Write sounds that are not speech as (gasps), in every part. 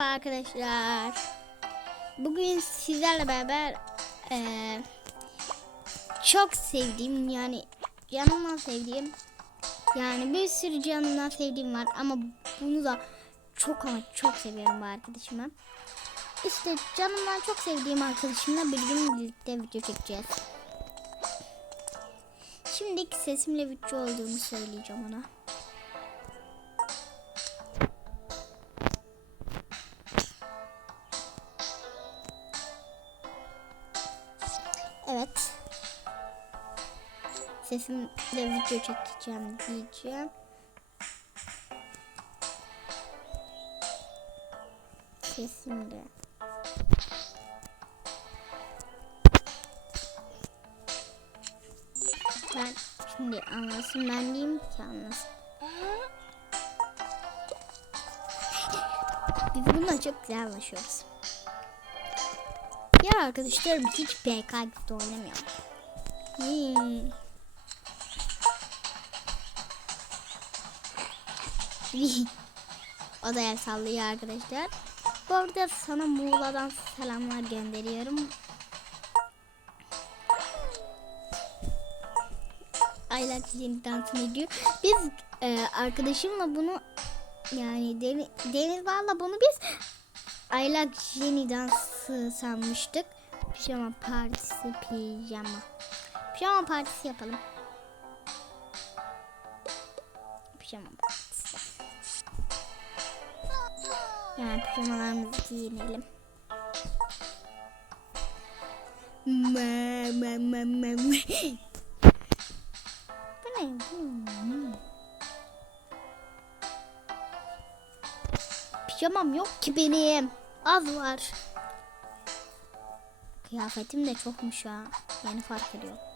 arkadaşlar. Bugün sizlerle beraber eee, çok sevdiğim yani canımdan sevdiğim yani bir sürü canımdan sevdiğim var ama bunu da çok ama çok seviyorum bu arkadaşıma. İşte canımdan çok sevdiğim arkadaşımla bir gün birlikte video çekeceğiz. Şimdiki sesimle video olduğunu söyleyeceğim ona. Sesimle video çekeceğim diyeceğim. Sesimle. Ben şimdi anlasın ben diyeyim ki anlasın. Biz bununla çok güzel anlaşıyoruz. Ya arkadaşlarım hiç PK gibi oynamıyor. Hmm. (laughs) o da el sallıyor arkadaşlar. Bu arada sana Muğla'dan selamlar gönderiyorum. Aylar yeni dansını ediyor. Biz e, arkadaşımla bunu yani Deniz, Deniz valla bunu biz Aylak Jenny dansı sanmıştık. Pijama partisi pijama. Pijama partisi yapalım. Pijama partisi. Yani pijamalarımızı giyinelim. Me me me me me. Bu ne? Pijamam yok ki benim. Az var. Kıyafetim de çokmuş ha. Yeni fark ediyorum.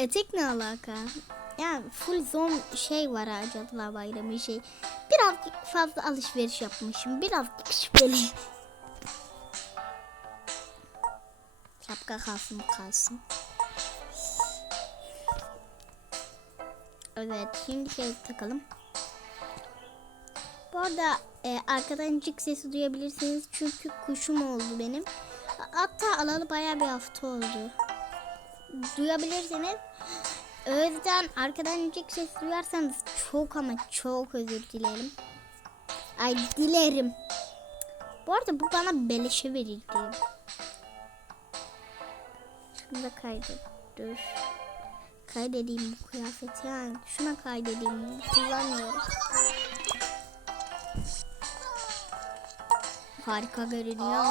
Etek ne alaka? Yani full zon şey var Cadılar Bayramı şey. Birazcık fazla alışveriş yapmışım. Birazcık şüpheli. Şapka kalsın kalsın. Evet şimdi şey takalım. Bu arada e, arkadan cik sesi duyabilirsiniz çünkü kuşum oldu benim. Hatta alalı bayağı bir hafta oldu. Duyabilirsiniz. O yüzden arkadan cik sesi duyarsanız çok ama çok özür dilerim. Ay dilerim. Bu arada bu bana beleşe verildi. Şunu da kaydet. Dur kaydedeyim bu kıyafeti yani. Şuna kaydedeyim. Kullanmıyorum. Harika görünüyor.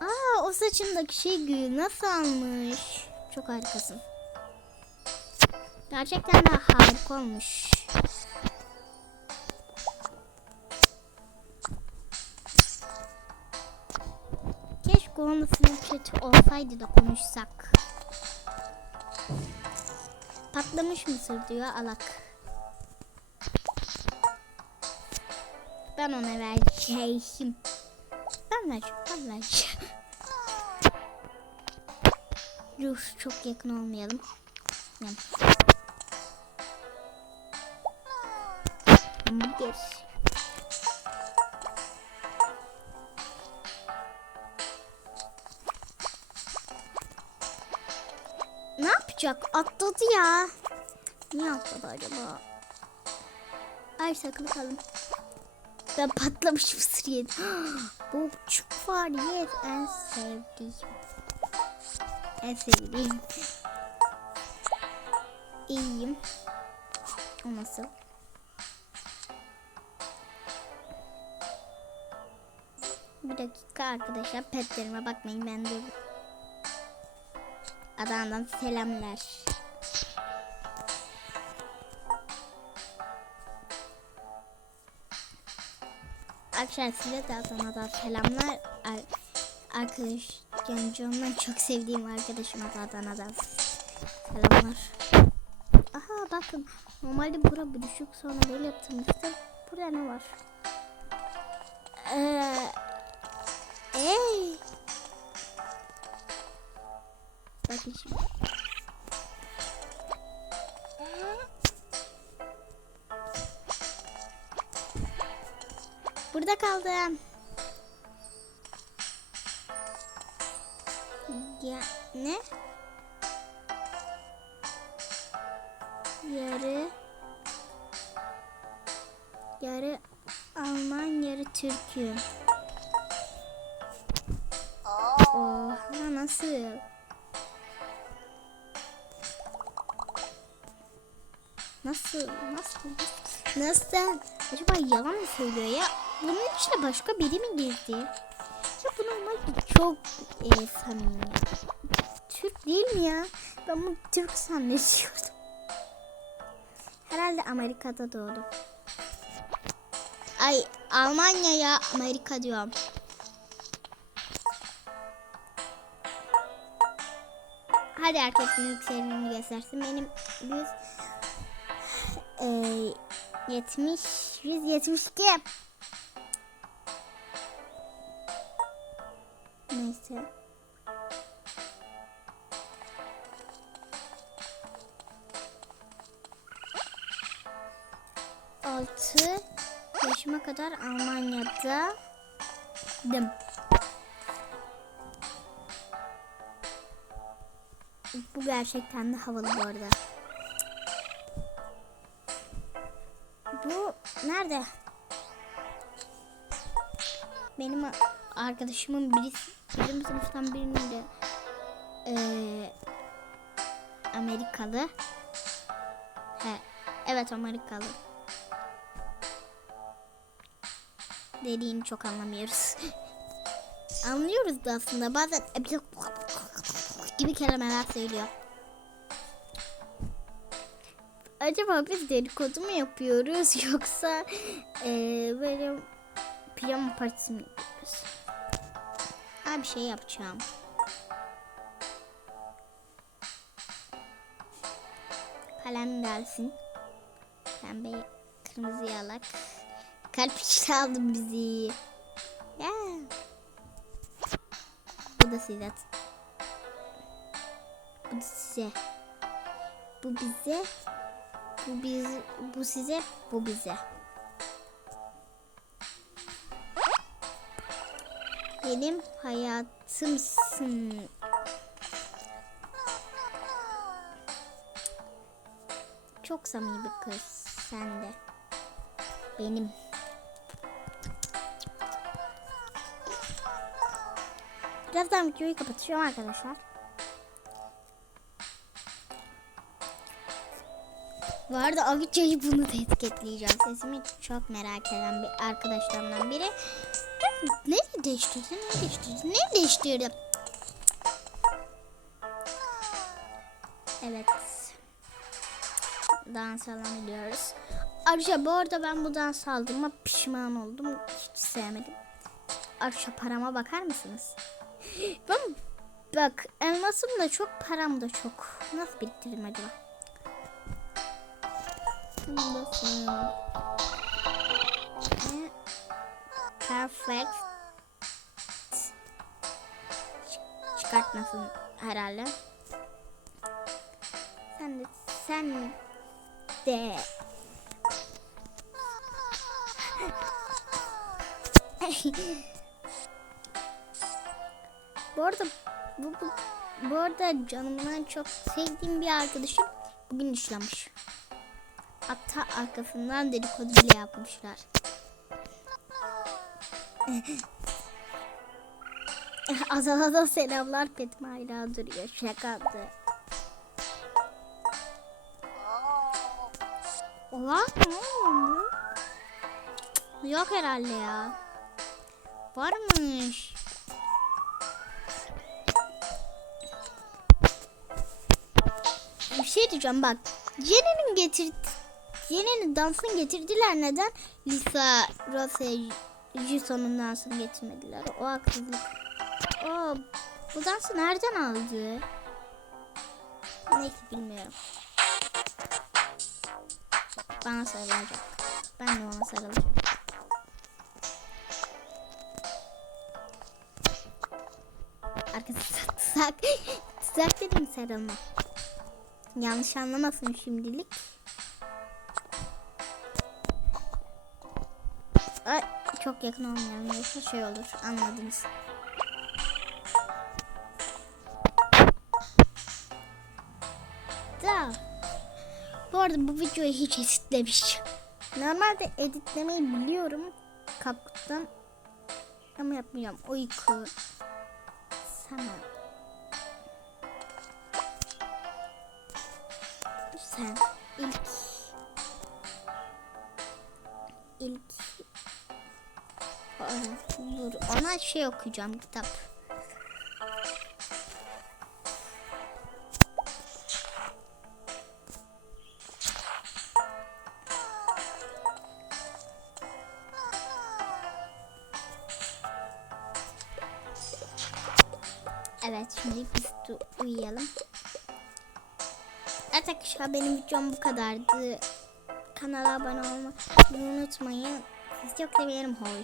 Aa o saçındaki şey gül nasıl almış? Çok harikasın. Gerçekten de harika olmuş. Keşke onun Snapchat olsaydı da konuşsak. Patlamış mısır diyor alak. Ben ona vereceğim. Ben vereceğim, ben vereceğim. Dur çok yakın olmayalım. Yani. Hamburger. Ne yapacak? Atladı ya. Niye atladı acaba? Ay sakın kalın. Ben patlamış mısır yedim. (gasps) Bu çok var yes en sevdiğim. En sevdiğim. İyiyim. O nasıl? Bir dakika arkadaşlar petlerime bakmayın ben de Adana'dan selamlar. Arkadaşlar size de Adana'dan selamlar. Ar- arkadaş yani canımdan çok sevdiğim arkadaşıma da Adana'dan selamlar. Aha bakın normalde bura düşük sonra böyle yaptığımızda burada ne var? Eee şimdi. Burada kaldım. Ya ne? Yarı yarı Alman yarı Türk'ü. Oha nasıl? Nasıl? Nasıl? Nasıl? Acaba yalan mı söylüyor ya? Bunun içine başka biri mi girdi? Ya bu normalde çok e, samimi. Türk değil mi ya? Ben bunu Türk zannediyordum. Herhalde Amerika'da doğdum. Ay Almanya ya Amerika diyorum. Hadi herkesin yükseleni göstersin. Benim 100 eee 70 172 Neyse. Altı yaşıma kadar Almanya'da dım. Bu gerçekten de havalı bu arada. Nerede? Benim arkadaşımın birisi, bizim sınıftan birinin de eee, Amerikalı. He, evet Amerikalı. Dediğini çok anlamıyoruz. (laughs) Anlıyoruz da aslında bazen gibi kelimeler söylüyor. Acaba biz dedikodu mu yapıyoruz (laughs) yoksa eee böyle pijama partisi mi yapıyoruz? Ha bir şey yapacağım. Kalem gelsin. Pembe kırmızı yalak. Kalp içine aldım bizi. Ya. Bu da size. Bu da size. Bu bize. Bu biz bu size, bu bize. Benim hayatımsın. Çok samimi bir kız sen de. Benim. Birazdan videoyu kapatacağım arkadaşlar. Bu arada Agitça'yı bunu da etiketleyeceğim. Sesimi çok merak eden bir arkadaşlarımdan biri. Ne değiştirdi? Ne değiştirdi? Ne değiştirdi? Evet. Dans alan ediyoruz. Ayrıca bu arada ben bu dans aldığıma pişman oldum. Hiç sevmedim. Ayrıca parama bakar mısınız? (laughs) Ben bak elmasım da çok param da çok. Nasıl biriktirdim acaba? Ne? Perfect. Çık- Çıkartmasın herhalde. Sen de sen de Bu arada bu, bu, bu arada canımdan çok sevdiğim bir arkadaşım bugün dışlamış. Hatta arkasından dedikodu bile yapmışlar. (laughs) Azalada selamlar Petma hala duruyor. Şakadı. Ne oldu? Yok herhalde ya. Varmış. Bir şey diyeceğim bak. Jenny'nin getir Jenny'nin dansını getirdiler neden? Lisa, Rose, Jisoo'nun dansını getirmediler. O haksızlık. O bu dansı nereden aldı? Neyse bilmiyorum. Bana sarılacak. Ben de ona sarılacağım. Arkadaşlar tuzak. Tuzak dedim sarılma. Yanlış anlamasın şimdilik. Çok yakın olmayalım yoksa şey olur anladınız. Da. Bu arada bu videoyu hiç editlemiş. Normalde editlemeyi biliyorum. Kalktıktan ama yapmayacağım. Uyku. Sana. Sen ona şey okuyacağım kitap. Evet şimdi biz de uyuyalım. Evet arkadaşlar benim videom bu kadardı. Kanala abone olmayı unutmayın. Sizi çok seviyorum. Hoşça